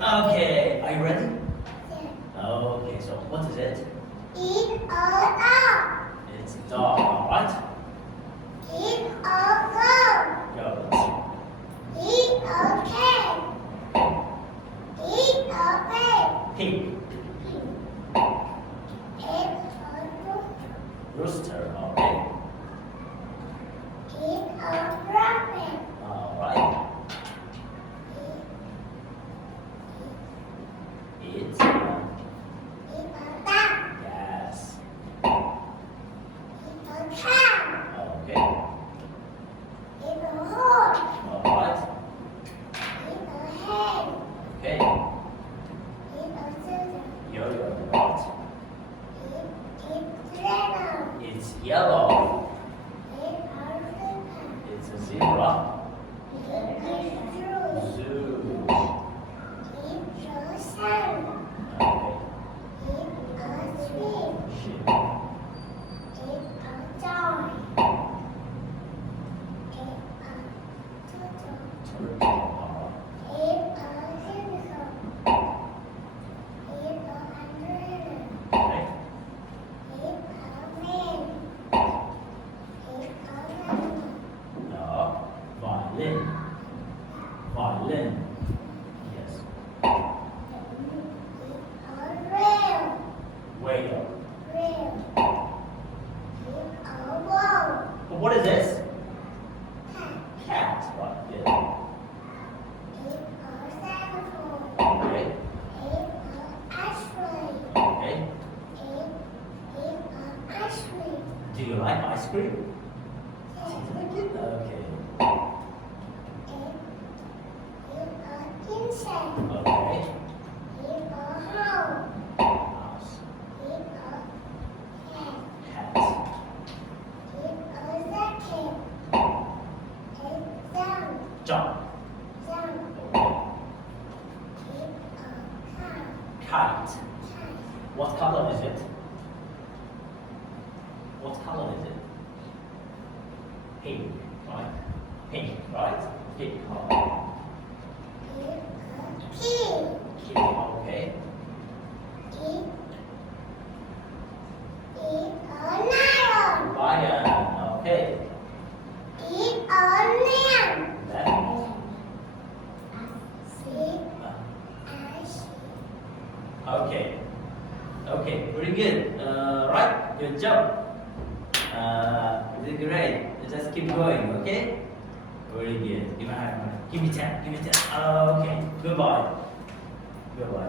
Okay, are you ready? Yeah. Okay, so what is it? It's a dog. It's a dog, alright? It's a girl. Go. It's a cat. It's a pig. Pig. It's a Rooster, okay. It's a rabbit. Alright. It's It's a duck. yes. It's a cow. Okay. It's a horse. Alright. It's a hen. Okay. It's a chicken. Yo-yo, right. It's yellow. It's yellow. It's a zebra. It's a zebra. It's a Zoo. It's a sun. Okay. It's a tree. Sheep. It's a dog. It's a turtle. Turtle. Alright. It's a unicorn. It's a umbrella. Okay. It's a man. It's a animal. No. Violin. Violin. Yes. It's a rail. Whale. Rail. It's a ball. What is this? Cat. Cat. Right. Yeah. It's a xylophone. Okay. It's a ashtray. Okay. It's a ice cream. Do you like ice cream? Yeah. Do you like it? Okay. It's a insect. Okay. It's a house. Mouse. It's a cat. Hat. It's a jacket. It's jump. Jump. Jump. Okay. It's a car. Kite. Kite. What color is it? What color is it? Pink, right? Pink, right? Pink color. It's a key. Kid, okay. It's a lion. Lion, okay. It's a lamb. Then, It's okay. Okay, very good. Right, good job. You did great. Just keep going, okay? Very good. Give me a high five. Give me 10. Give me 10. Okay. Goodbye. Goodbye.